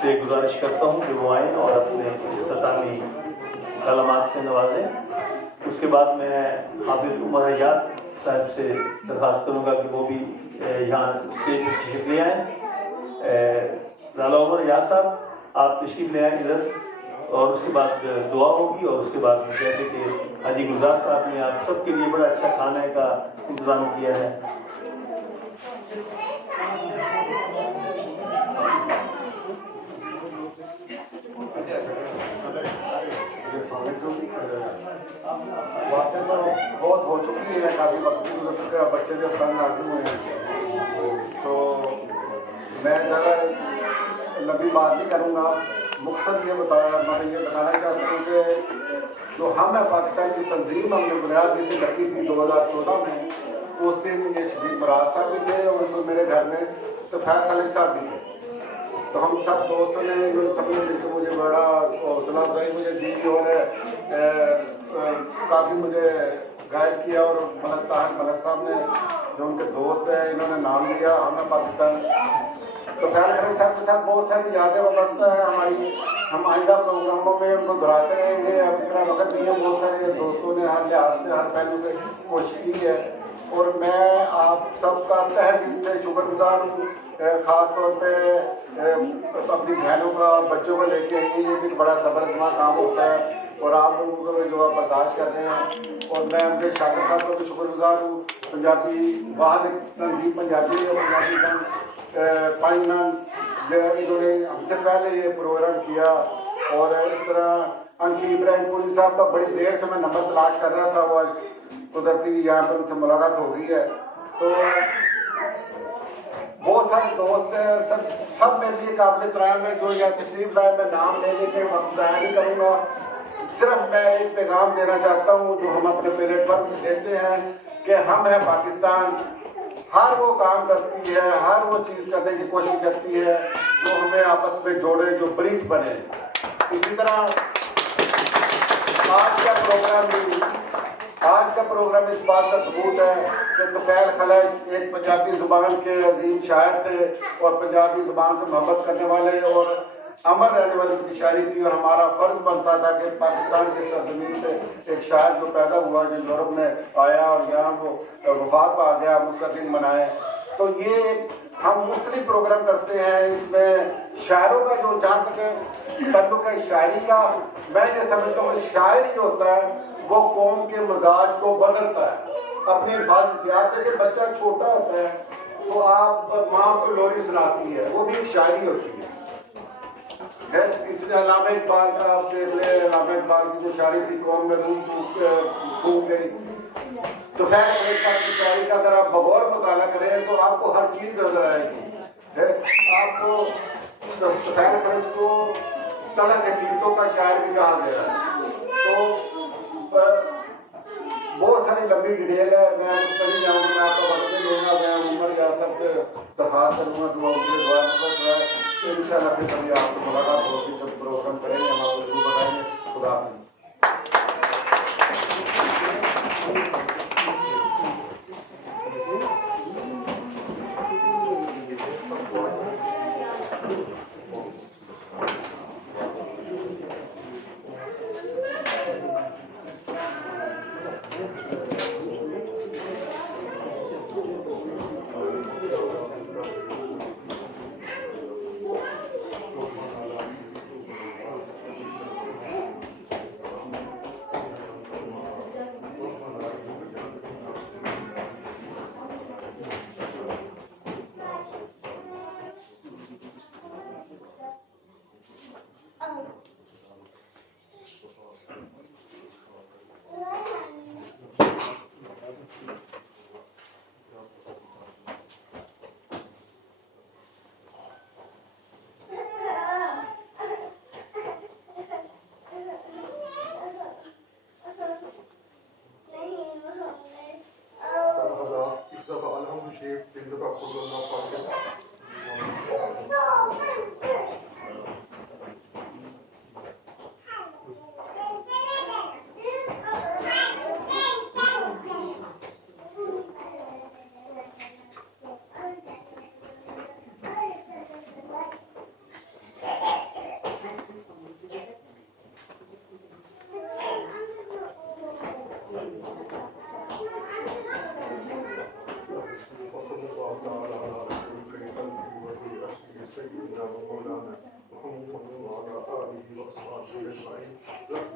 سے گزارش کرتا ہوں کہ وہ آئیں اور اپنے اختتامی کلمات سے نوازیں. اس کے بعد میں حافظ عمر حیات صاحب سے درخواست کروں گا کہ وہ بھی یہاں اسٹیج پر تشریف لے آئیں. لالا عمر حیات صاحب آپ تشریف لے آئیں ادھر, اور اس کے بعد دعا ہوگی, اور اس کے بعد جیسے کہ حاجی گلزار صاحب نے آپ سب کے لیے بڑا اچھا کھانے کا انتظام کیا ہے. باتیں تو بہت ہو چکی ہیں, کافی وقت گزر چکا ہے, بچے جو فن آتے ہوئے ہیں, تو میں زیادہ لمبی بات نہیں کروں گا. مقصد یہ میں یہ بتانا چاہتا ہوں کہ جو ہم ہے پاکستان کی تنظیم ہم نے بنیاد جیسے لگی تھی 2014 میں, اس دن یہ شبیر مراد صاحب بھی تھے اور میرے گھر میں طفیل خالد صاحب بھی تھے. تو ہم سب دوستوں نے سب نے مل کے مجھے بڑا حوصلہ افزائی مجھے دی اور کافی مجھے گائیڈ کیا, اور ملک طاہر ملک صاحب نے جو ان کے دوست ہیں انہوں نے نام لیا ہمیں پاکستان. تو خیر خالد صاحب کے ساتھ بہت ساری یادیں وابستہ ہیں ہماری. ہم آئندہ پروگراموں میں ان کو دہراتے رہیں گے. اب اتنا وقت نہیں ہے, بہت سارے دوستوں نے ہر لحاظ سے ہر پہلو سے کوشش کی ہے, اور میں آپ سب کا تہ دل سے شکر گزار ہوں. خاص طور پہ اپنی بہنوں کا اور بچوں کو لے کے آئیے, یہ بھی بڑا صبر اتنا کام ہوتا ہے, اور آپ لوگوں کو جو آپ برداشت کر رہے ہیں. اور میں ان کے شاکر صاحب کا بھی شکر گزار ہوں. پنجابی واحد تنظیم پنجابی ہے, پنجابی گن پائن انہوں نے ہم سے پہلے یہ پروگرام کیا. اور اس طرح انکی ابراہیم پوری صاحب کا بڑی دیر سے میں نمبر تلاش کر رہا تھا, وہ قدرتی یہاں پر ان سے ملاقات ہو گئی ہے. تو بہت سارے دوست ہیں, سب میرے لیے قابل احترام ہے جو یہاں تشریف لائے. میں نام لے لے کے وقت ضائع نہیں کروں گا. صرف میں ایک پیغام دینا چاہتا ہوں جو ہم اپنے پلیٹ فارم پہ دیتے ہیں کہ ہم ہیں پاکستان. ہر وہ کام کرتی ہے, ہر وہ چیز کرنے کی کوشش کرتی ہے جو ہمیں آپس میں جوڑے, جو برج بنے. اسی طرح آج کا پروگرام اس بات کا ثبوت ہے کہ طفیل خالد ایک پنجابی زبان کے عظیم شاعر تھے, اور پنجابی زبان سے محبت کرنے والے اور امر رہنے والی کی شاعری تھی. اور ہمارا فرض بنتا تھا کہ پاکستان کی سرزمین سے ایک شاعر جو پیدا ہوا, جو یورپ میں آیا اور یہاں وہ وفات پا گیا, ہم اس کا دن منائیں. تو یہ ہم مختلف پروگرام کرتے ہیں. اس میں شاعروں کا جو جہاں تک تعلق ہے شاعری کا, میں یہ سمجھتا ہوں شاعر جو ہوتا ہے وہ قوم کے مزاج کو بدلتا ہے. اپنی الفاظ سے یاد ہے کہ بچہ چھوٹا ہوتا ہے تو آپ ماں کو لوری سناتی ہے, وہ بھی ایک شاعری ہوتی ہے. اس نے علامہ اقبال کا آپ دیکھ لیں, علامہ اقبال کی جو شاعری تھی قوم میں پھونک گئی. تو خیر ایک ساتھ کی شاعری کا اگر آپ بغور مطالعہ کریں تو آپ کو ہر چیز نظر آئے گی. آپ کو خیر خرچ کو تڑک حقیقتوں کا شاعر بھی کہا گیا ہے. تو بہت ساری لمبی ڈیٹیل ہے, میں اس پر نہیں جاؤں گا, میں آپ کا وقت نہیں لوں گا. میں عمر یا سب سے درخواست کروں گا دعا کے دعا جو ہے ان شاء اللہ پھر کبھی آپ کو ملاقات ہوگی, جب پروگرام کریں گے ہم آپ کو ضرور بتائیں گے. خدا حافظ. بہت بہت شکریہ